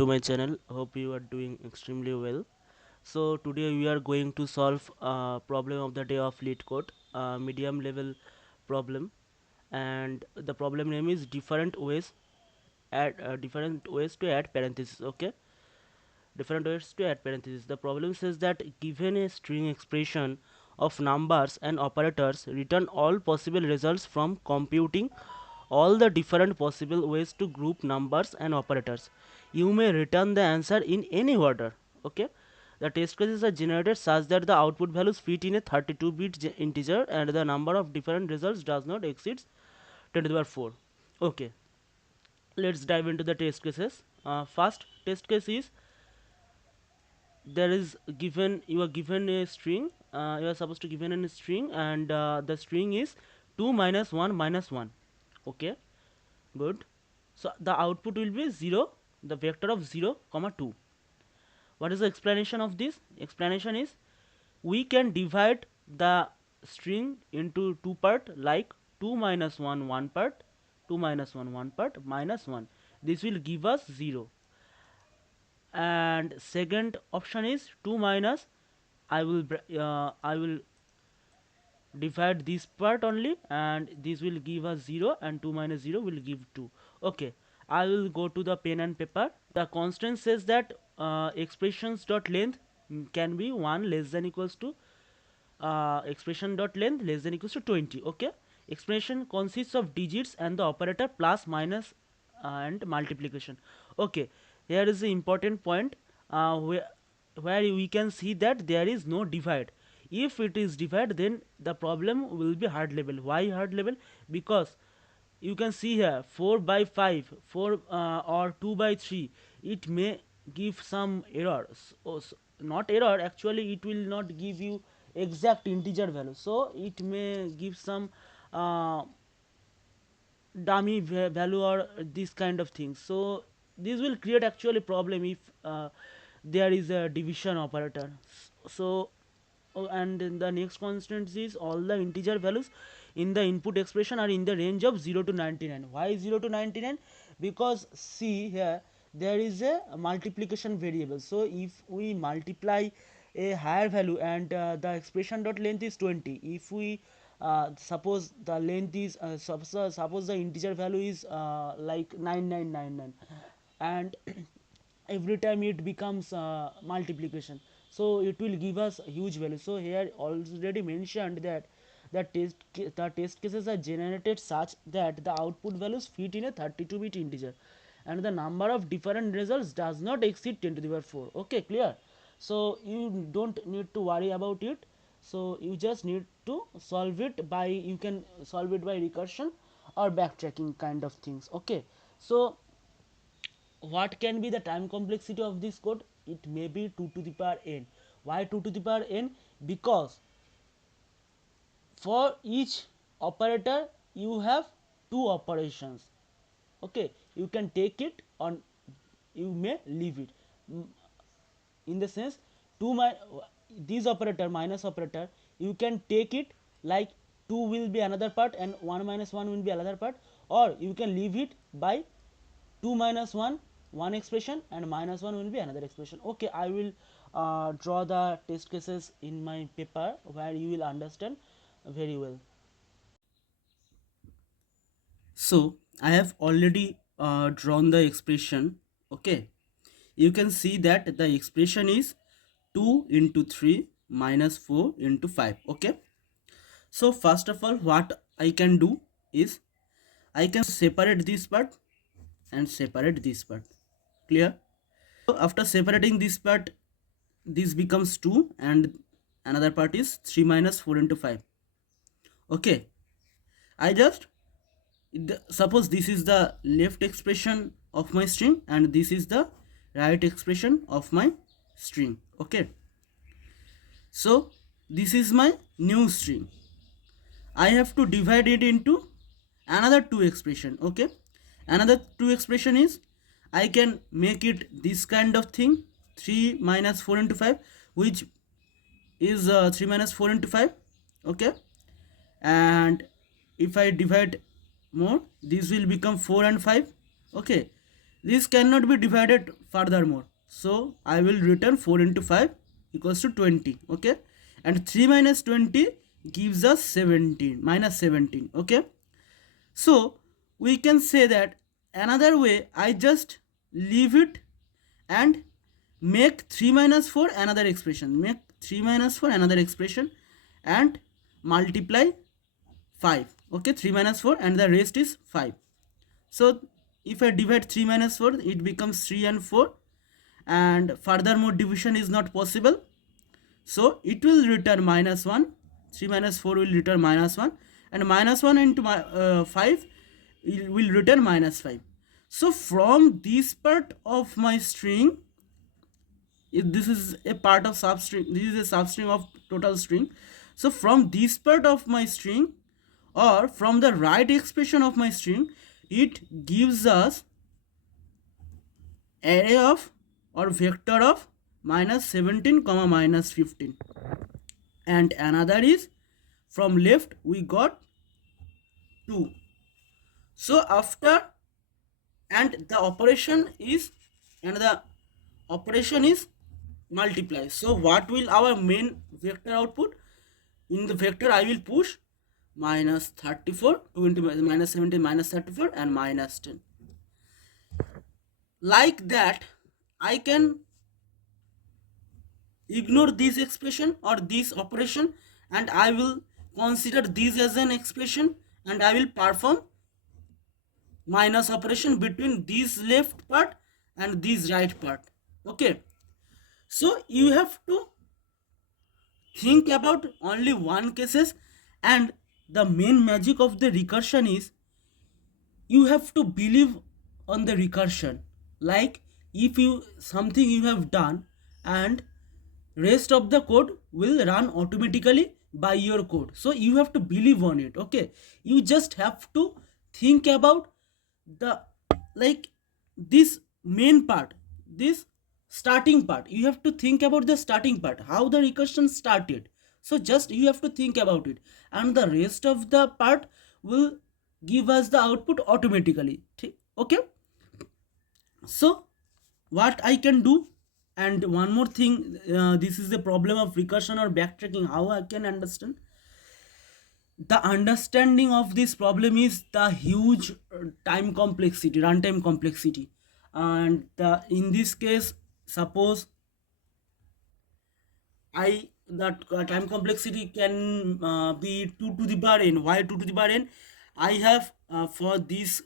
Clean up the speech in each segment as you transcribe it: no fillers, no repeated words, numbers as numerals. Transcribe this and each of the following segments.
to my channel. Hope you are doing extremely well. So today we are going to solve a problem of the day of Leetcode, a medium level problem, and the problem name is different ways to add parentheses. Okay, different ways to add parentheses. The problem says that given a string expression of numbers and operators, return all possible results from computing all the different possible ways to group numbers and operators. You may return the answer in any order. Okay, the test cases are generated such that the output values fit in a 32-bit integer and the number of different results does not exceed 10 to the power 4. Okay, let's dive into the test cases. First test case is there is given you are given a string. You are supposed to given a string and the string is 2 minus 1 minus 1. Okay, good. So the output will be 0, the vector of 0 comma 2. What is the explanation of this? Explanation is we can divide the string into two part, like 2 minus 1 one part, 2 minus 1 one part, minus 1. This will give us 0. And second option is 2 minus, I will divide this part only and this will give us 0 and 2 minus 0 will give 2. Okay, I will go to the pen and paper. The constant says that expressions dot length can be 1 less than equals to expression dot length less than equals to 20. Okay, expression consists of digits and the operator plus minus and multiplication. Okay, here is the important point, where we can see that there is no divide. If it is divide, then the problem will be hard level. Why hard level? Because you can see here 4 by 5, 4 or 2 by 3, it may give some errors. Not error, actually it will not give you exact integer value, so it may give some uh, dummy value or this kind of things. So this will create actually problem if there is a division operator. So and then the next constant is all the integer values in the input expression are in the range of 0 to 99. Why 0 to 99? Because see here there is a multiplication variable. So if we multiply a higher value and the expression dot length is 20, if we suppose the length is suppose the integer value is like 9999, and every time it becomes multiplication, so it will give us a huge value. So here already mentioned that the test cases are generated such that the output values fit in a 32-bit integer and the number of different results does not exceed 10 to the power 4. Okay, clear? So you don't need to worry about it. So you just need to solve it by, you can solve it by recursion or backtracking kind of things. Okay, so what can be the time complexity of this code? It may be 2 to the power n. Why 2 to the power n? Because for each operator you have two operations. Okay, you can take it on, you may leave it. In the sense, two this operator minus operator, you can take it like 2 will be another part and 1 minus 1 will be another part, or you can leave it by 2 minus 1 one expression and minus 1 will be another expression. Okay, I will draw the test cases in my paper where you will understand very well. So I have already drawn the expression. Okay, you can see that the expression is 2 into 3 minus 4 into 5. Okay, so first of all what I can do is I can separate this part and separate this part. Clear? So after separating this part, this becomes 2 and another part is 3 minus 4 into 5. Okay, I just suppose this is the left expression of my string and this is the right expression of my string. Okay, so this is my new string. I have to divide it into another two expression. Okay, another two expression is I can make it this kind of thing, 3 minus 4 into 5, which is 3 minus 4 into 5. Okay, and if I divide more, this will become 4 and 5. Okay, This cannot be divided furthermore. So I will return 4 into 5 equals to 20. Okay. And 3 minus 20 gives us 17, minus 17. Okay. So we can say that another way, I just leave it and make 3 minus 4 another expression. Make 3 minus 4 another expression and multiply 5. Okay. 3 minus 4 and the rest is 5. So if I divide 3 minus 4, it becomes 3 and 4, and furthermore division is not possible. So it will return minus 1. 3 minus 4 will return minus 1, and minus 1 into 5 it will return minus 5. So from this part of my string, if this is a part of substring, this is a substring of total string. So from this part of my string, or from the right expression of my string, it gives us array of or vector of minus 17 comma minus 15, and another is from left we got 2. So after, and the operation is, and the operation is multiply. So what will our main vector output? In the vector I will push minus 34, 2 into minus 17 minus 34 and minus 10. Like that, I can ignore this expression or this operation, and I will consider this as an expression, and I will perform minus operation between this left part and this right part. Okay. So you have to think about only one cases, and the main magic of the recursion is you have to believe on the recursion. Like if you something you have done, and rest of the code will run automatically by your code, so you have to believe on it. Okay, you just have to think about the, like, this main part, this starting part. You have to think about the starting part, how the recursion started. So just you have to think about it, and the rest of the part will give us the output automatically. Okay. So what I can do, and one more thing, this is the problem of recursion or backtracking, how I can understand. The understanding of this problem is the huge time complexity, runtime complexity. And in this case, suppose I that time complexity can be 2 to the power n. Why 2 to the power n? I have for this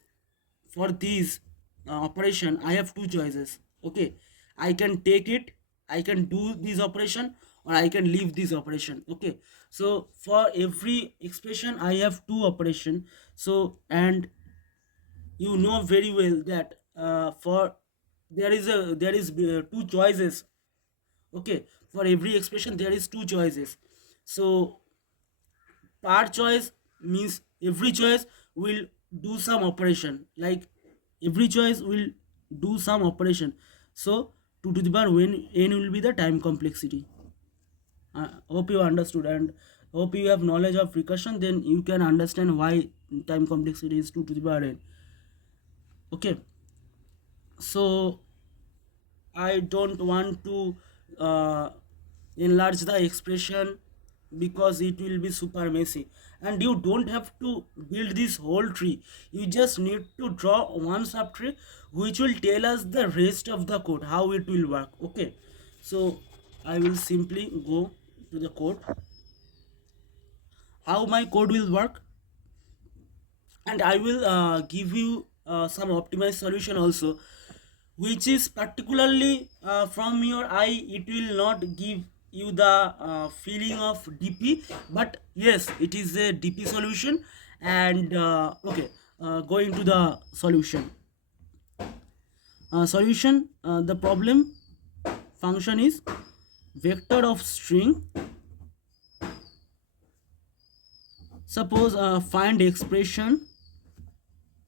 operation I have two choices. Okay, I can take it, I can do this operation, or I can leave this operation. Okay, so for every expression I have two operation. So, and you know very well that for there is two choices. Okay, for every expression there is two choices. So per choice means every choice will do some operation, like every choice will do some operation. So 2 to the power when n will be the time complexity. Hope you understood, and hope you have knowledge of recursion, then you can understand why time complexity is 2 to the power n. Okay, so I don't want to enlarge the expression because it will be super messy, and you don't have to build this whole tree. You just need to draw one subtree which will tell us the rest of the code, how it will work. Okay, so I will simply go to the code, how my code will work, and I will give you some optimized solution also, which is particularly from your eye it will not give you the feeling of dp, but yes, it is a dp solution. And okay, going to the solution. The problem function is vector of string. Suppose find expression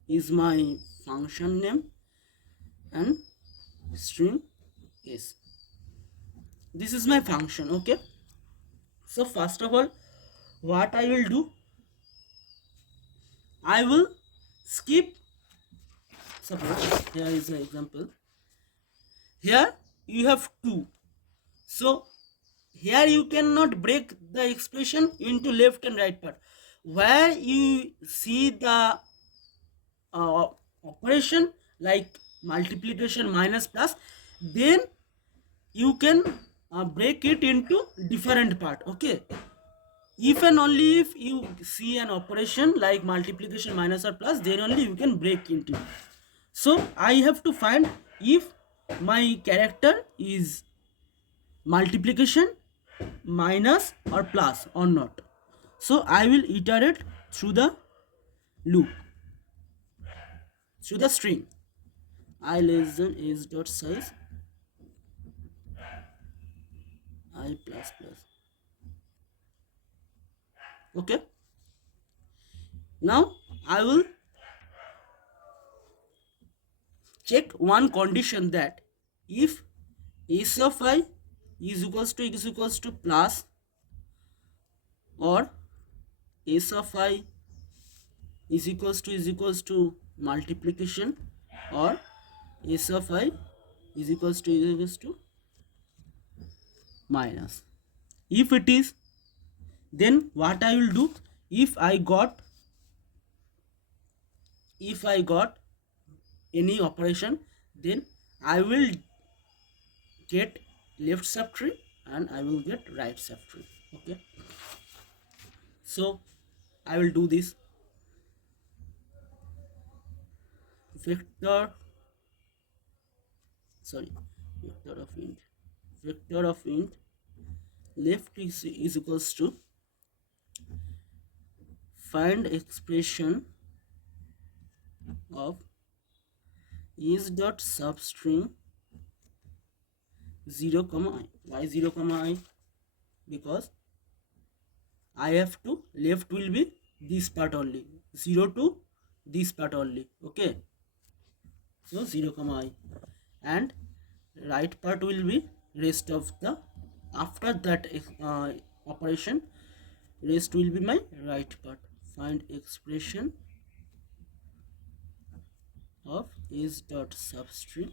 is my function name, and string is, this is my function. Okay, so first of all, what I will do, I will skip suppose here is an example. Here you have 2. So here you cannot break the expression into left and right part. Where you see the uh, operation like multiplication minus plus, then you can break it into different part. Okay, if and only if you see an operation like multiplication minus or plus, then only you can break into it. So I have to find if my character is multiplication minus or plus or not. So I will iterate through the loop, through the string I less than is dot size I plus plus. Okay, now I will check one condition, that if s of I is equals to plus, or s of I is equals to multiplication, or s of I is equals to minus. If it is, then what I will do, if I got any operation, then I will get left subtree and I will get right subtree. Okay, so I will do this. Vector, sorry, vector of int left is equals to find expression of is dot substring 0 comma I. Why 0 comma I? Because I have to, left will be this part only, 0 to this part only. Okay, so 0 comma I, and right part will be rest of the, after that operation, rest will be my right part. Find expression of is dot substring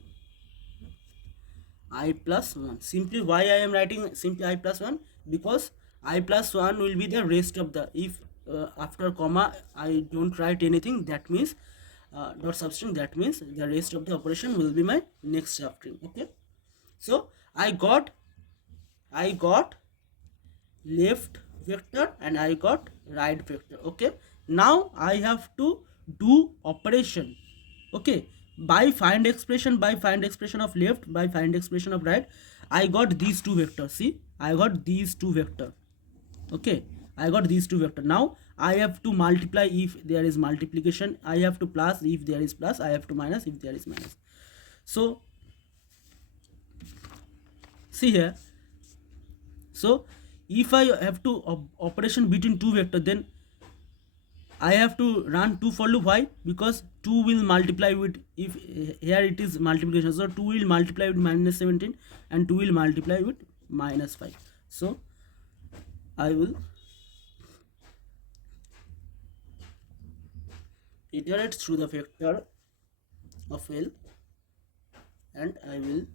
I plus 1. Simply why I am writing simply I plus 1, because I plus 1 will be the rest of the, if after comma I don't write anything, that means dot substring, that means the rest of the operation will be my next substring. Okay, so I got left vector and I got right vector. Okay, now I have to do operation. Okay, by find expression of left, by find expression of right, I got these two vectors. See, I got these two vector. Okay, I got these two vector. Now I have to multiply if there is multiplication, I have to plus if there is plus, I have to minus if there is minus. So see here, so if I have to operation between two vector, then I have to run 2 for loop. Why? Because 2 will multiply with, if here it is multiplication, so 2 will multiply with minus 17 and 2 will multiply with minus 5. So I will iterate through the vector of L, and I will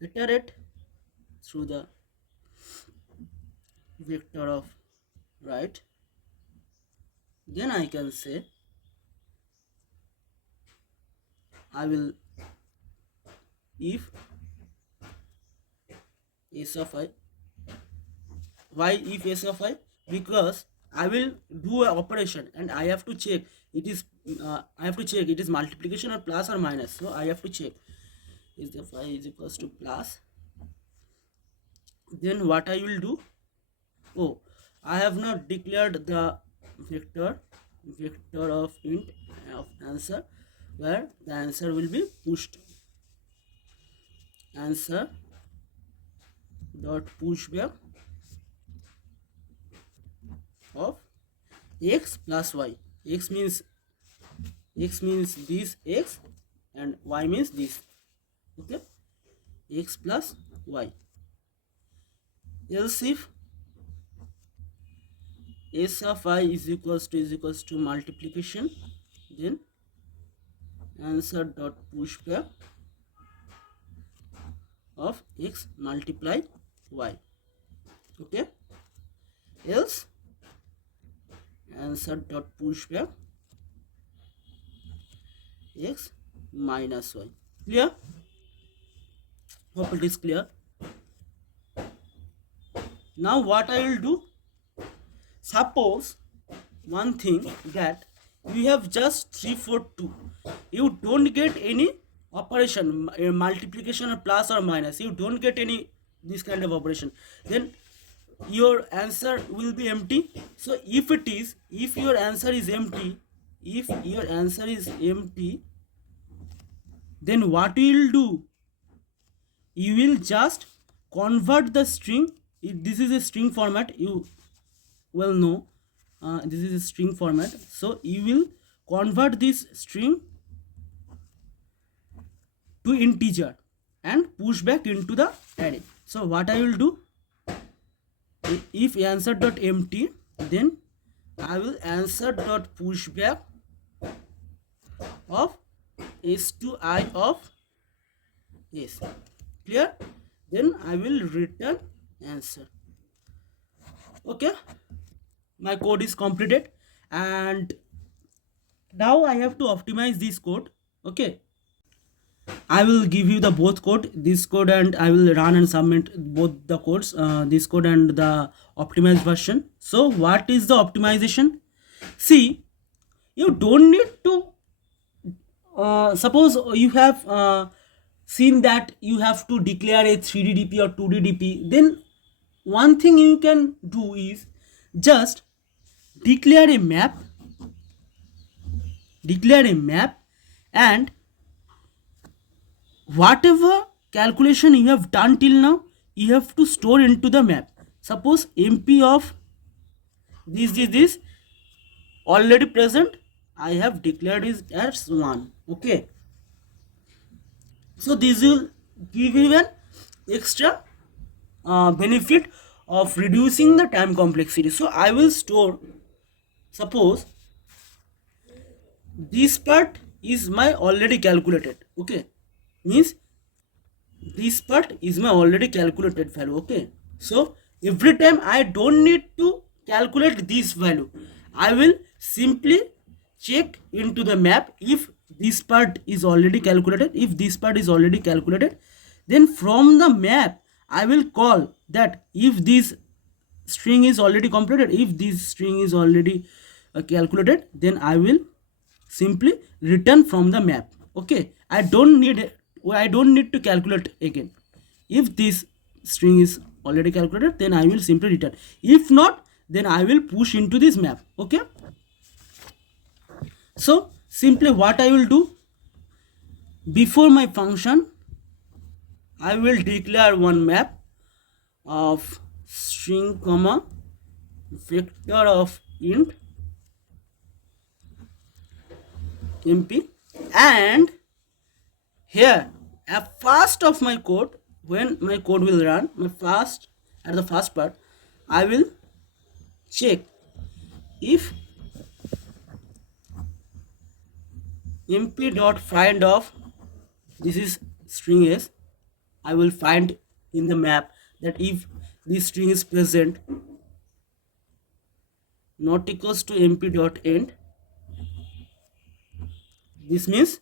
iterate through the vector of right. Then I can say I will, if s of I, why if s of I? Because I will do an operation and I have to check it is it is multiplication or plus or minus. So I have to check is the phi is equals to plus. Then what I will do, oh, I have not declared the vector of int of answer, where the answer will be pushed, answer dot push back of x plus y. X means this x and y means this. Okay, x plus y. Else if s of I is equals to multiplication, then answer dot pushback of x multiply y. Okay, else answer dot pushback x minus y. Clear? Hope it is clear. Now what I will do, suppose one thing that you have just 342, you don't get any operation, multiplication or plus or minus, you don't get any this kind of operation, then your answer will be empty. So if your answer is empty, then what you will do, you will just convert the string. This is a string format, you well know, this is a string format, so you will convert this string to integer and push back into the array. So what I will do, if answer dot empty, then I will answer dot pushback of s to I of s. Clear? Then I will return answer. Okay, my code is completed, and now I have to optimize this code. Okay, I will give you the both code, this code, and I will run and submit both the codes, this code and the optimized version. So what is the optimization? See, you don't need to, suppose you have seen that you have to declare a 3D DP or 2D DP, then one thing you can do is just declare a map, and whatever calculation you have done till now, you have to store into the map. Suppose mp of this already present, I have declared it as 1. Okay, so this will give you an extra benefit of reducing the time complexity. So I will store, suppose this part is my already calculated. Okay, means this part is my already calculated value. Okay, so every time I don't need to calculate this value, I will simply check into the map if this part is already calculated. If this part is already calculated, then from the map I will call that if this string is already completed, if this string is already calculated, then I will simply return from the map. Okay, I don't need to calculate again. If this string is already calculated, then I will simply return. If not, then I will push into this map. Okay, so simply what I will do, before my function I will declare one map of string comma vector of int mp, and here at first of my code, when my code will run, at the first part, I will check if mp dot find of this is string s, I will find in the map that if this string is present, not equals to mp dot end, this means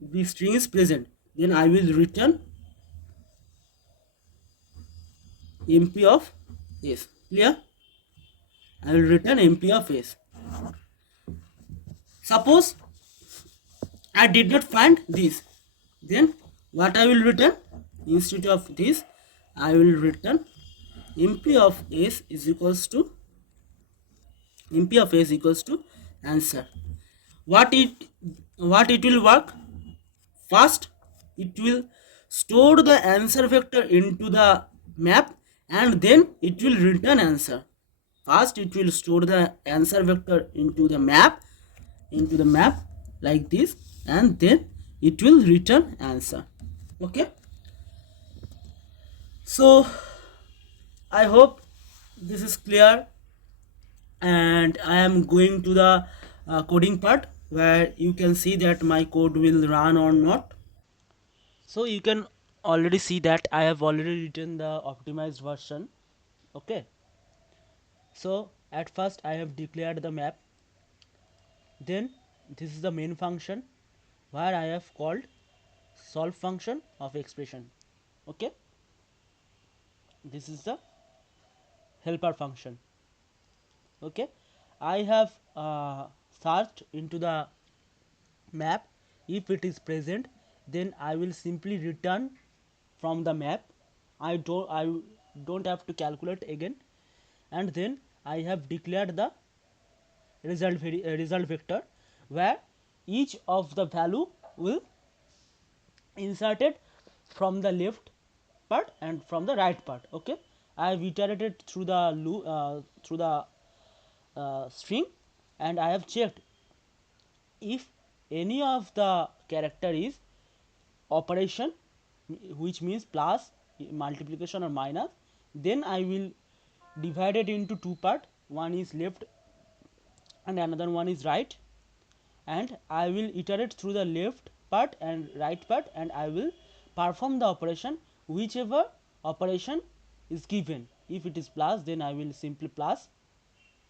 the string is present, then I will return mp of s. Clear? I will return mp of s. Suppose I did not find this, then what I will return, instead of this I will return mp of s is equals to answer. What it will work, first it will store the answer vector into the map, and then it will return answer. First it will store the answer vector into the map like this, and then it will return answer. Okay, so I hope this is clear, and I am going to the coding part where you can see that my code will run or not. So you can already see that I have already written the optimized version. Okay, so at first I have declared the map, then this is the main function where I have called solve function of expression. Okay, this is the helper function. Okay, I have searched into the map. If it is present, then I will simply return from the map. I don't have to calculate again. And then I have declared the result vector, where each of the value will inserted from the left part and from the right part. Okay, I have iterated through the string, and I have checked if any of the character is operation, which means plus, multiplication or minus, then I will divide it into two part. One is left and another one is right, and I will iterate through the left part and right part, and I will perform the operation whichever operation is given. If it is plus, then I will simply plus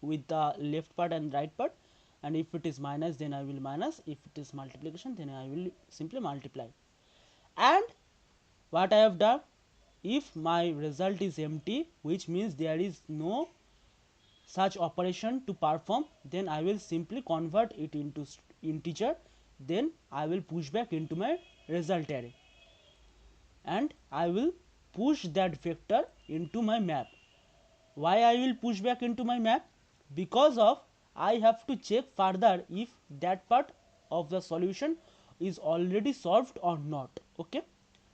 with the left part and right part, and if it is minus, then I will minus. If it is multiplication, then I will simply multiply. And what I have done, if my result is empty, which means there is no such operation to perform, then I will simply convert it into integer, then I will push back into my result array, and I will push that vector into my map. Why I will push back into my map? Because of I have to check further if that part of the solution is already solved or not. Okay,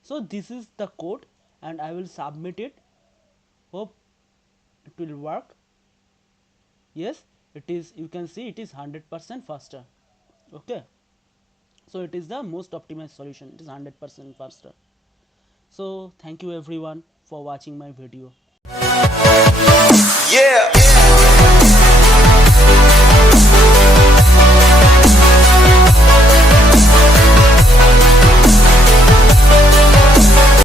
so this is the code, and I will submit it. Hope it will work. Yes, it is. You can see it is 100% faster. Okay, so it is the most optimized solution. It is 100% faster. So thank you everyone for watching my video. Yeah.